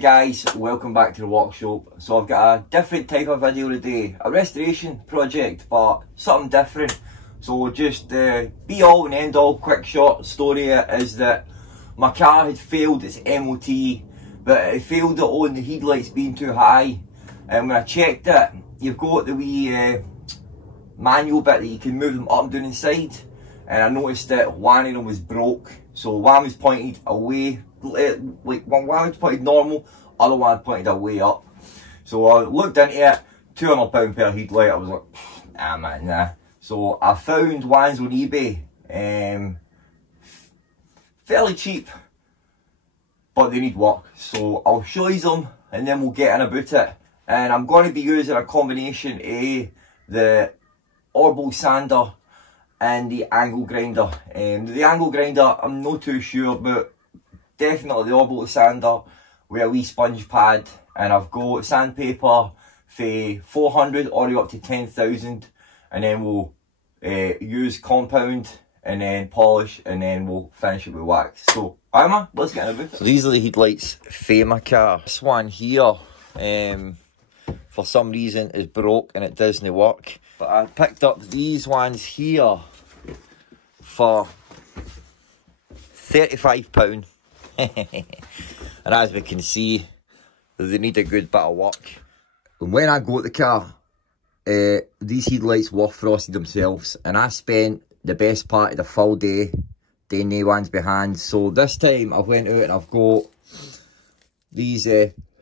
guys, welcome back to the workshop. So I've got a different type of video today, a restoration project, but something different. So just be all and end all quick short story is that my car had failed its MOT, but it failed it on the headlights being too high. And when I checked it, you've got the wee manual bit that you can move them up and down inside, and I noticed that one of them was broke. So one was pointed away, like one was pointed normal, other one pointed away up. So I looked into it, £200 per headlight. I was like, ah man, nah. So I found ones on eBay, fairly cheap, but they need work. So I'll show you them and then we'll get in about it. And I'm going to be using a combination of the orbital sander and the angle grinder. The angle grinder I'm not too sure, but definitely the orbital sander with a wee sponge pad. And I've got sandpaper for 400 all the way up to 10,000, and then we'll use compound and then polish, and then we'll finish it with wax. So man, let's get into it. So these are the headlights for my car. This one here for some reason is broke and it doesn't work, but I picked up these ones here for £35. And as we can see, they need a good bit of work. And when I got the car, these headlights were frosted themselves, and I spent the best part of the full day doing the ones behind. So this time I went out and I've got these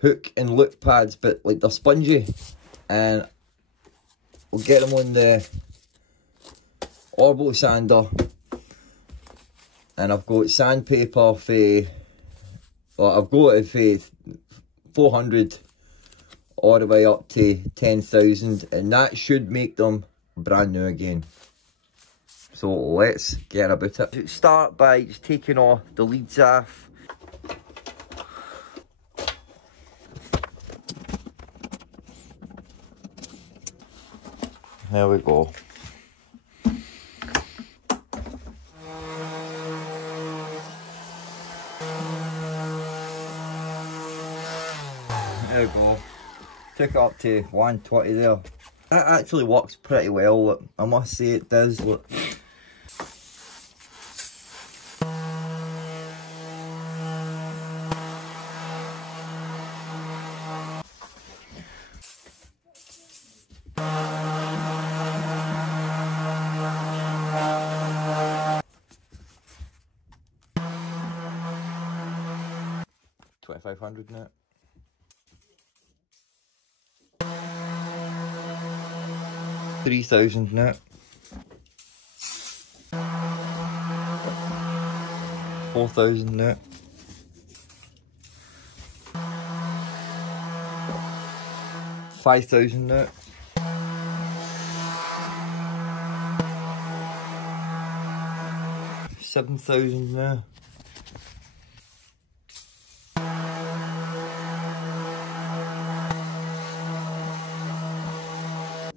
hook and loop pads, but like they're spongy, and we'll get them on the orbital sander. And I've got sandpaper for, well, I've got it for 400 all the way up to 10,000, and that should make them brand new again. So let's get about it. Start by just taking off the leads off. There we go. There we go. Took it up to 120 there. That actually works pretty well, look. I must say it does, look. $2,500 net. $3,000 net. $4,000 net. $5,000 net. $7,000 net.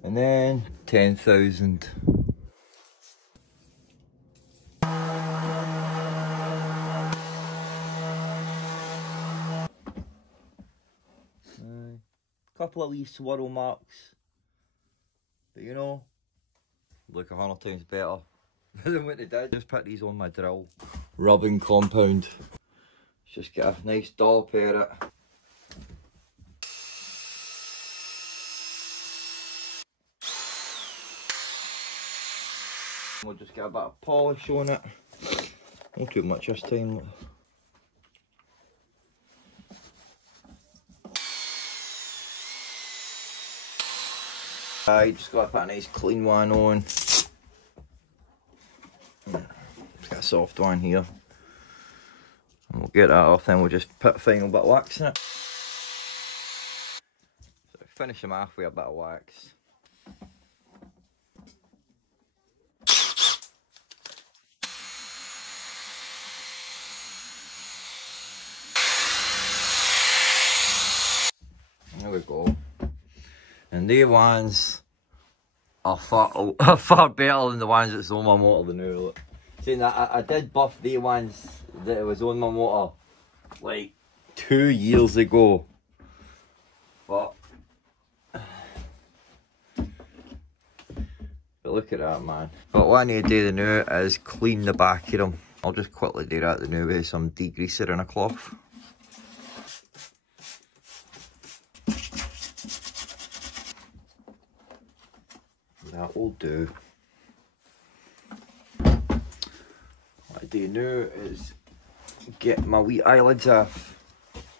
And then 10,000. Couple of wee swirl marks, but you know, look 100 times better than what they did. Just put these on my drill, rubbing compound. Just get a nice dollop of it. We'll just get a bit of polish on it. Not too much this time. Just got to put a nice clean one on. Just got a soft one here. And we'll get that off, then we'll just put a final bit of wax in it. So finish them off with a bit of wax. There we go. And these ones are far better than the ones that's on my motor now. Look. Saying that, I did buff these ones that it was on my motor like 2 years ago. But look at that, man. But what I need to do now is clean the back of them. I'll just quickly do that now with some degreaser and a cloth. That will do. What I do now is get my wee eyelids off.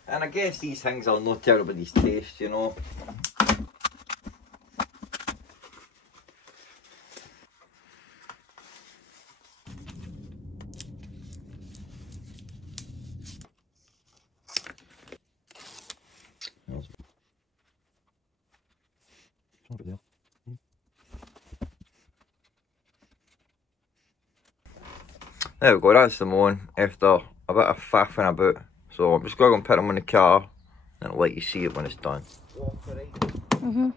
And I guess these things are not everybody's taste, you know. There we go, that's the one after a bit of faffing about. So I'm just going to go and put them in the car and I'll let you see it when it's done. Mm-hmm.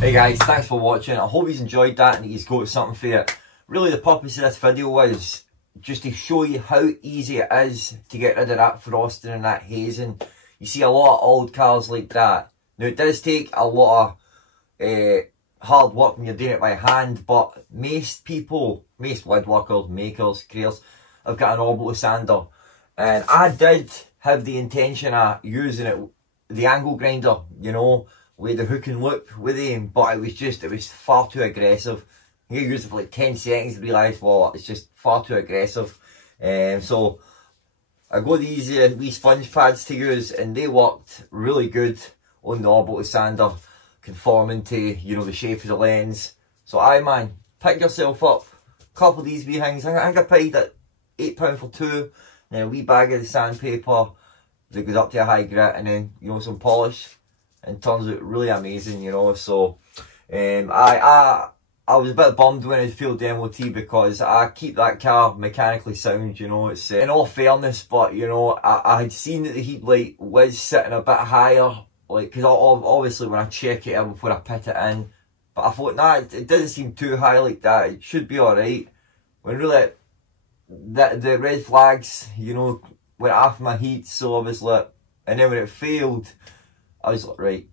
Hey guys, thanks for watching. I hope you enjoyed that and you've got something for it. Really the purpose of this video was just to show you how easy it is to get rid of that frosting and that hazing. You see a lot of old cars like that. Now it does take a lot of hard work when you're doing it by hand, but most people, most woodworkers, makers, creators, have got an orbital sander. And I did have the intention of using it, the angle grinder, you know, with the hook and loop with him, but it was far too aggressive. I used it for like 10 seconds and realised, well, it's just far too aggressive. So I got these wee sponge pads to use and they worked really good on the orbital sander, conforming to, you know, the shape of the lens. So aye man, pick yourself up a couple of these wee things. I think I paid at £8 for 2, and then a wee bag of the sandpaper that goes up to a high grit, and then, you know, some polish, and turns out really amazing, you know. So I was a bit bummed when it failed the MOT because I keep that car mechanically sound, you know. It's in all fairness, but you know, I had seen that the heat light was sitting a bit higher, like, because obviously when I check it out before I put it in, but I thought, nah, it doesn't seem too high like that, it should be alright. When really, the red flags, you know, went off my heat, so I was like, and then when it failed, I was like, right,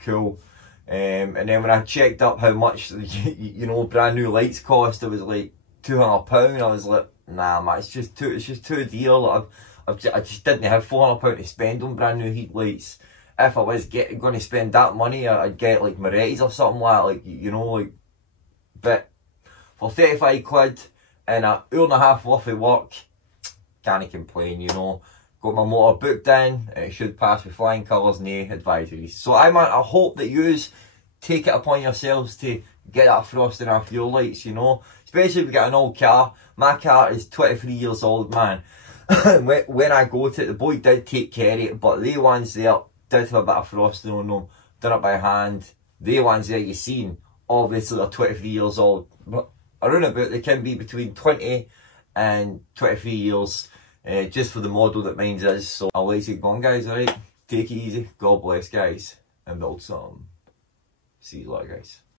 cool. And then when I checked up how much, you know, brand new lights cost, it was like £200. I was like, nah man, it's just too dear. Like, I just didn't have £400 to spend on brand new heat lights. If I was going to spend that money, I'd get like Moretti's or something like you know, like. But for 35 quid and an hour and a half worth of work, can't complain, you know. Got my motor booked in, and it should pass with flying colours, no advisories. So I hope that yous take it upon yourselves to get that frosting off your lights, you know. Especially if you got an old car. My car is 23 years old, man. when I got it, the boy did take care of it, but the ones there did have a bit of frosting on them, done it by hand. The ones there you seen, obviously they're 23 years old. But around about, they can be between 20 and 23 years. Just for the model that mine is. So I'll let you go on guys, alright? Take it easy, God bless guys, and build some. See you later guys.